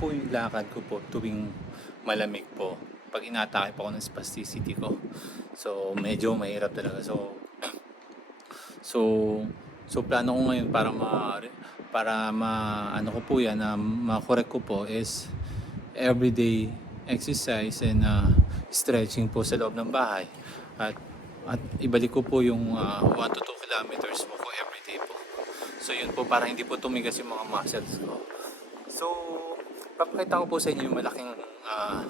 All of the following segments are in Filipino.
Po yung lakad ko po tuwing malamig po. Pag inatake po ako ng spasticity ko. So, medyo mahirap talaga. So, so, so plano ko ngayon para ma para ma ano ko po yan na ma-correct ko po is everyday exercise and uh, stretching po sa loob ng bahay. At at ibalik ko po yung uh, 1 to 2 kilometers po ko everyday po. So yun po para hindi po tumigas yung mga muscles ko. So papakita ko po sa inyo yung malaking ah,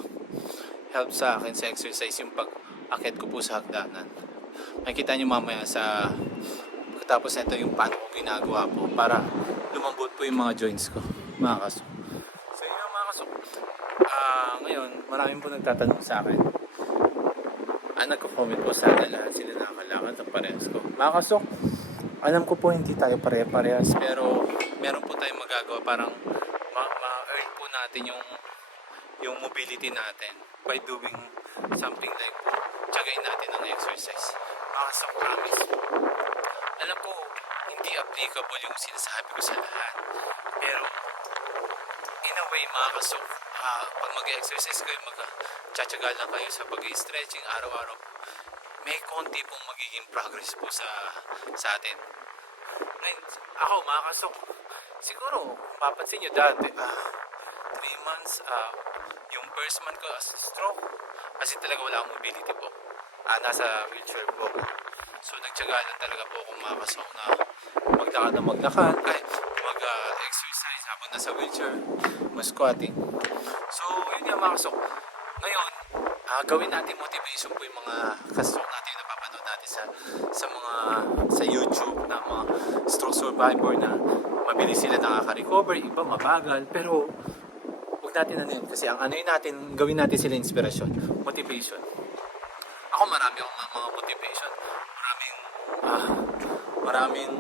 help sa akin sa exercise yung pag-akit ko po sa hagdanan. Makikita nyo mamaya sa pagkatapos nito yung paano ko ginagawa po para lumambot po yung mga joints ko, mga kaso. So yun mga kaso. Ah, ngayon, maraming po nagtatanong sa akin. Ah, nagko-comment po sa akin lahat sila nakakalakad ng parehas ko. Mga kaso, alam ko po hindi tayo pare-parehas pero meron po tayong magagawa parang natin yung yung mobility natin by doing something like po tsagain natin ng exercise. Mga kaso, promise. Alam ko, hindi applicable yung sinasabi ko sa lahat. Pero, in a way, mga kasok, ah, pag mag-exercise kayo, mag-tiyatsaga lang kayo sa pag-stretching araw-araw, may konti pong magiging progress po sa sa atin. Ngayon, ako, mga kasok, siguro, mapansin nyo dati, ah, 3 months, ah, yung first month ko as stroke, kasi talaga wala akong mobility po. Ah, nasa wheelchair po. So, nagtyaga lang talaga po akong mga kasok na maglakad na maglakad, ay, mag-exercise habang nasa wheelchair, mag-squatting. So, yun nga mga kasok. Ngayon, ah, gawin natin motivation po yung mga kasok natin na napapanood natin sa sa mga sa YouTube na mga stroke survivor na mabilis sila nakaka-recover, iba mabagal, pero huwag natin ano yun kasi ang ano yun natin, gawin natin sila inspirasyon, motivation. Ako marami akong mga, motivation, maraming ah, maraming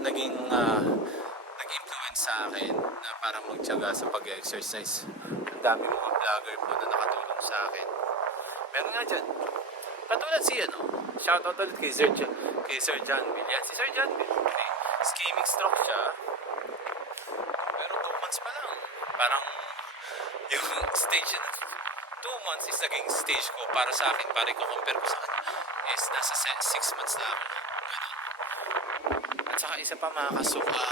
naging ah, nag-influence sa akin na para magtiyaga sa pag-exercise. Ang dami mga vlogger po na nakatulong sa akin. Meron nga dyan. Katulad si ano, shoutout ulit kay Sir, John, kay Sir John Villan. Si Sir John may ischemic stroke siya. Pero 2 months pa lang. Parang yung stage na 2 months is naging stage ko para sa akin, para ko compare ko sa kanya, is nasa 6 months na ako. Ganun. At saka isa pa mga kasuka,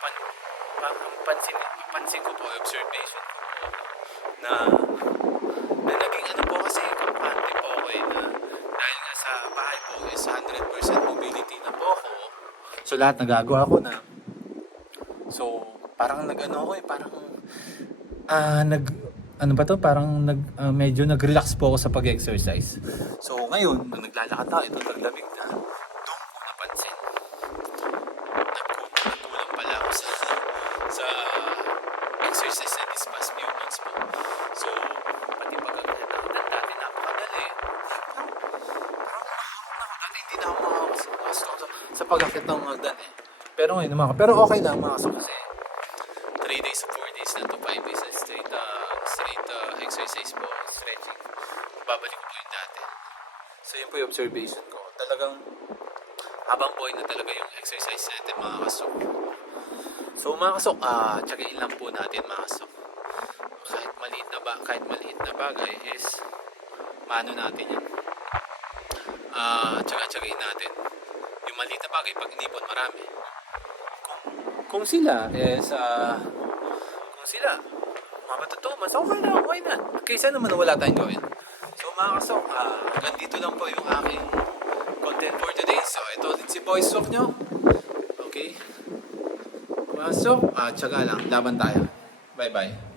pan, pan, pansin, pansin ko po, observation ko po, na, na naging ano po kasi, kampante po ako eh, na dahil nga sa bahay po is 100% mobility na po ako. So lahat nagagawa ko na. So parang nag-ano ako eh, parang ah nag ano ba to? Parang nag ah, medyo nag-relax po ako sa pag-exercise. So ngayon, nung naglalakad ako, ito taglamig na, doon ko napansin. Nagku- Nagkulang pala ako sa sa exercise na this past few months po. So, pati pag-agad na dati napakadali. Parang, parang na ako. Dati hindi na ako mahawak sa, sa, sa, pag-akit ng hagdan eh. Pero ngayon, mga, pero okay lang mga kasi 3 days, 4 days na to 5 days na straight, uh, straight uh, exercise po, stretching. Babalik ko po yung dati. So yun po yung observation ko. Talagang habang buhay na talaga yung exercise natin mga kasok. So mga kasok, ah, tsagain lang po natin mga kasok. Kahit maliit na ba, kahit maliit na bagay is maano natin yan. Ah, tsaga-tsagain natin. Yung maliit na bagay pag inipon marami. Kung, kung sila is ah, kung sila mapatuto, mas okay na, why not? Kaysa naman na wala tayong gawin. Mga kasok, ah, hanggang dito lang po yung aking content for today. So ito ulit si Boy Sok nyo. Okay? Pasok, ah, tsaga lang, laban tayo. Bye-bye.